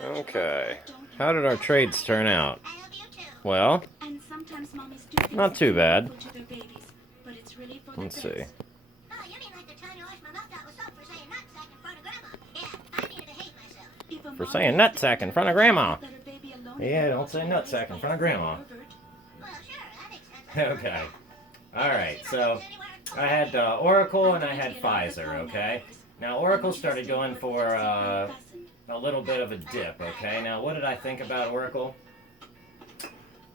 Okay. How did our trades turn out? Well, not too bad. Let's see. For saying nutsack in front of Grandma. Yeah, don't say nutsack in front of Grandma. Okay. Alright, so I had Oracle and I had Pfizer, okay? Now, Oracle started going for a little bit of a dip, okay? Now, what did I think about Oracle?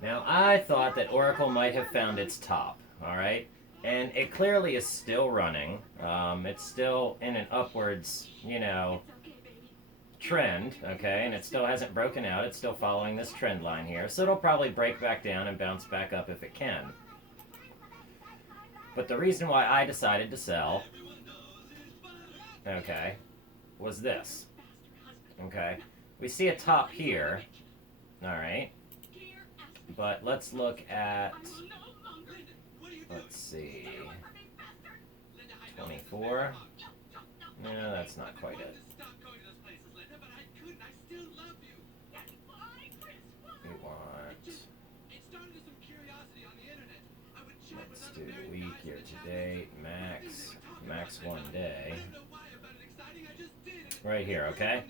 Now, I thought that Oracle might have found its top, alright? And it clearly is still running. It's still in an upwards, trend, okay? And it still hasn't broken out. It's still following this trend line here. So it'll probably break back down and bounce back up if it can. But the reason why I decided to sell, okay, was this. Okay? We see a top here, alright? But let's look at, let's see, 24. No, that's not quite it. We want, let's do week, year to date, max 1 day. Right here, okay?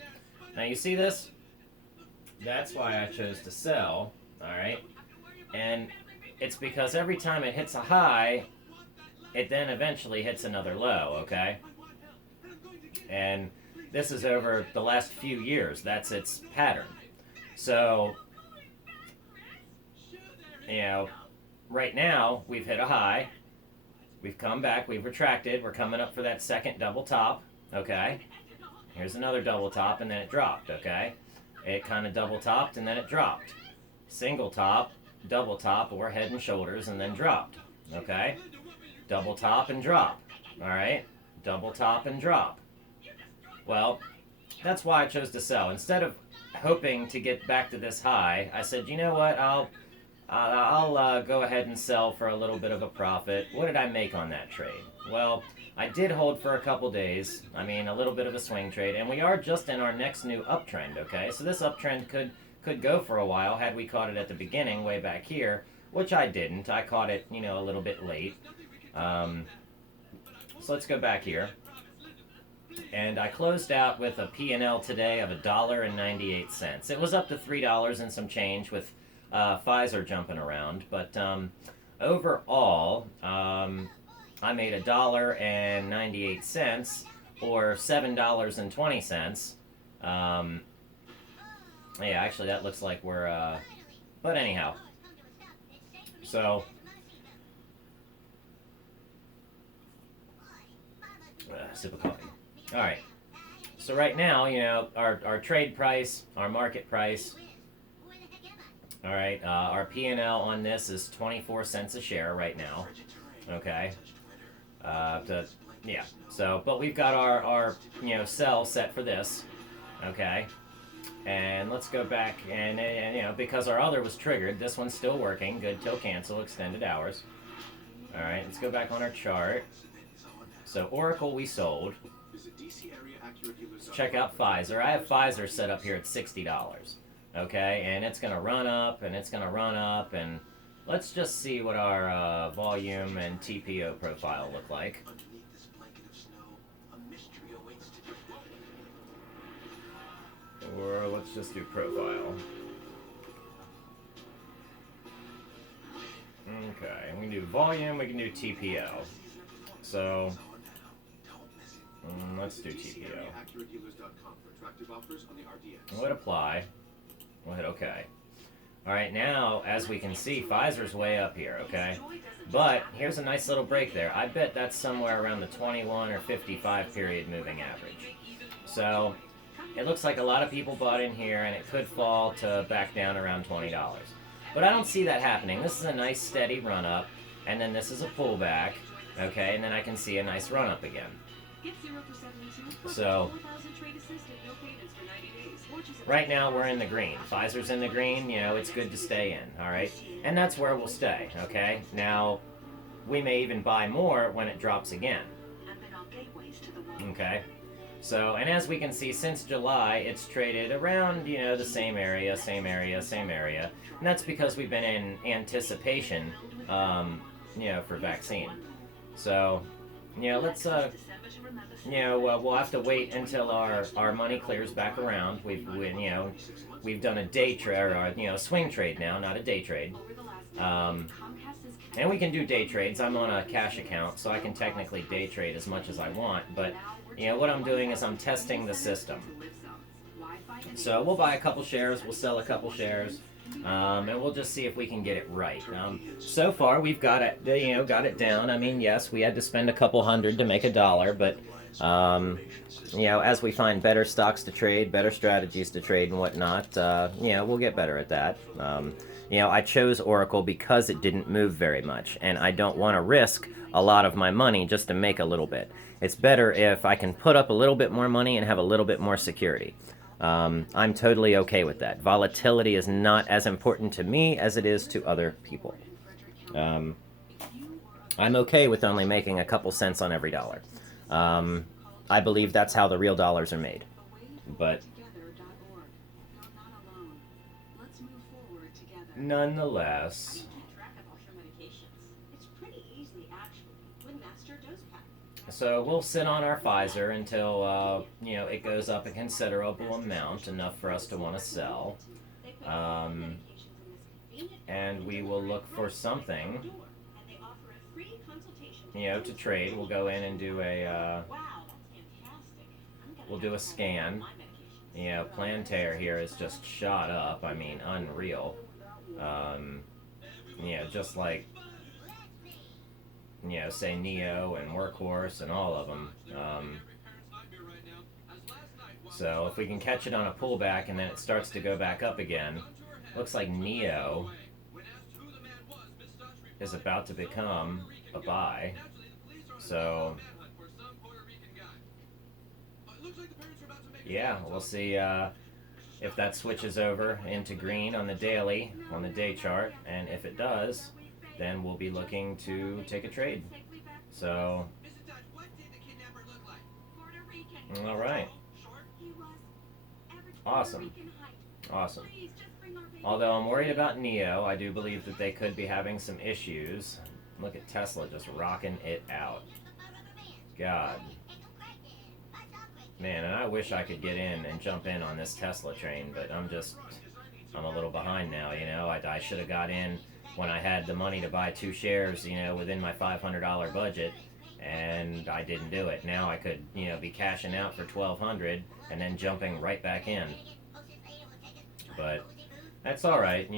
Now you see this? That's why I chose to sell, alright? And it's because every time it hits a high, it then eventually hits another low, okay? And this is over the last few years. That's its pattern. So, right now, we've hit a high. We've come back. We've retracted. We're coming up for that second double top, okay? Here's another double top, and then it dropped, okay? It kind of double topped, and then it dropped. Single top, double top, or head and shoulders, and then dropped, okay? Double top and drop, all right? Double top and drop. Well, that's why I chose to sell. Instead of hoping to get back to this high, I said, you know what, I'll go ahead and sell for a little bit of a profit. What did I make on that trade? Well, I did hold for a couple days. I mean, a little bit of a swing trade, and we are just in our next new uptrend, okay? So this uptrend could go for a while had we caught it at the beginning, way back here, which I didn't. I caught it, a little bit late. So let's go back here. And I closed out with a P&L today of $1.98. It was up to $3 and some change with Pfizer jumping around. But overall, I made $1.98 or $7.20. Yeah, actually that looks like we're... but anyhow. So... sip of coffee. Alright, so right now, our trade price, our market price, alright, our P&L on this is 24 cents a share right now, okay, so, but we've got our sell set for this, okay, and let's go back, and because our other was triggered, this one's still working, good till cancel, extended hours, alright, let's go back on our chart. So Oracle we sold. Let's check out Pfizer. I have Pfizer set up here at $60. Okay, and it's going to run up, and it's going to run up, and let's just see what our volume and TPO profile look like. Or let's just do profile. Okay, we can do volume, we can do TPO. So... let's do TPO. We'll hit apply. We'll hit OK. Alright, now, as we can see, Pfizer's way up here, okay? But, here's a nice little break there. I bet that's somewhere around the 21 or 55 period moving average. So, it looks like a lot of people bought in here, and it could fall to back down around $20. But I don't see that happening. This is a nice steady run-up, and then this is a pullback, okay? And then I can see a nice run-up again. So, right now we're in the green. Pfizer's in the green, it's good to stay in, alright? And that's where we'll stay, okay? Now, we may even buy more when it drops again. Okay? So, and as we can see, since July, it's traded around, the same area, same area, same area. And that's because we've been in anticipation, for vaccine. So, let's, we'll have to wait until our money clears back around. We've done a day trade, or, swing trade now, not a day trade. And we can do day trades. I'm on a cash account, so I can technically day trade as much as I want, but what I'm doing is I'm testing the system. So we'll buy a couple shares, we'll sell a couple shares, and we'll just see if we can get it right. So far, we've got it down. I mean, yes, we had to spend a couple hundred to make $1, but as we find better stocks to trade, better strategies to trade, and whatnot, we'll get better at that. I chose orcl because it didn't move very much, and I don't want to risk a lot of my money just to make a little bit. It's better if I can put up a little bit more money and have a little bit more security. I'm totally okay with that. Volatility is not as important to me as it is to other people. I'm okay with only making a couple cents on every dollar. I believe that's how the real dollars are made. But nonetheless, so we'll sit on our Pfizer until it goes up a considerable amount, enough for us to want to sell, and we will look for something to trade. We'll go in and do we'll do a scan. Plantair here is just shot up. I mean, unreal. Just like, say Neo and Workhorse and all of them. So if we can catch it on a pullback and then it starts to go back up again, looks like Neo is about to become a buy. So yeah, we'll see if that switches over into green on the daily, on the day chart, and if it does, then we'll be looking to take a trade. So, all right. Awesome. Although I'm worried about Neo, I do believe that they could be having some issues. Look at Tesla just rocking it out. God. Man, and I wish I could get in and jump in on this Tesla train, but I'm a little behind now, I should have got in when I had the money to buy 2 shares, within my $500 budget, and I didn't do it. Now I could, be cashing out for $1,200 and then jumping right back in. But that's all right,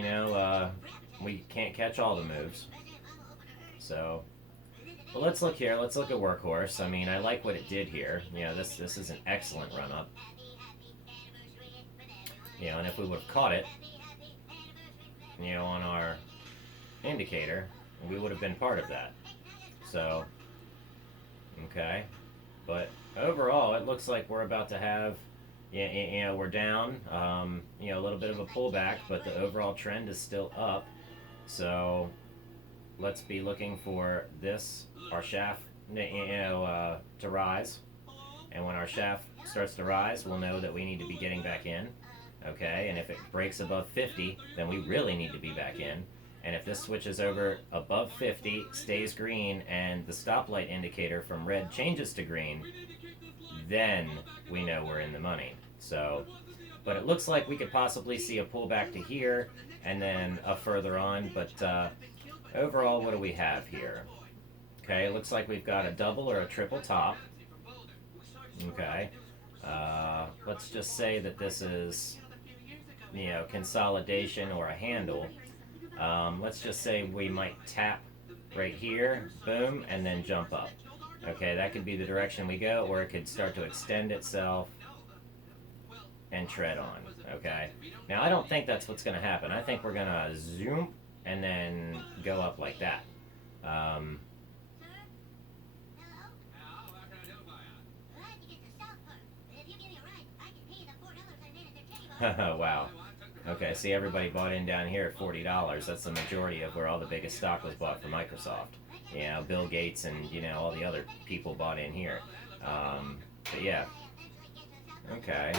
we can't catch all the moves. So, well, let's look here. Let's look at Workhorse. I mean, I like what it did here. This is an excellent run-up. And if we would have caught it, on our indicator, we would have been part of that. So, okay. But overall, it looks like we're about to have, we're down, a little bit of a pullback, but the overall trend is still up. So, let's be looking for our shaft, to rise. And when our shaft starts to rise, we'll know that we need to be getting back in. Okay, and if it breaks above 50, then we really need to be back in. And if this switches over above 50, stays green, and the stoplight indicator from red changes to green, then we know we're in the money. So, but it looks like we could possibly see a pullback to here, and then up further on, but overall, what do we have here? Okay, it looks like we've got a double or a triple top. Okay, let's just say that this is, consolidation or a handle. Let's just say we might tap right here, boom, and then jump up. Okay, that could be the direction we go, or it could start to extend itself and tread on. Okay, now I don't think that's what's going to happen. I think we're going to zoom and then go up like that. Wow. Okay, see, everybody bought in down here at $40. That's the majority of where all the biggest stock was bought for Microsoft. Bill Gates and, all the other people bought in here. But yeah. Okay.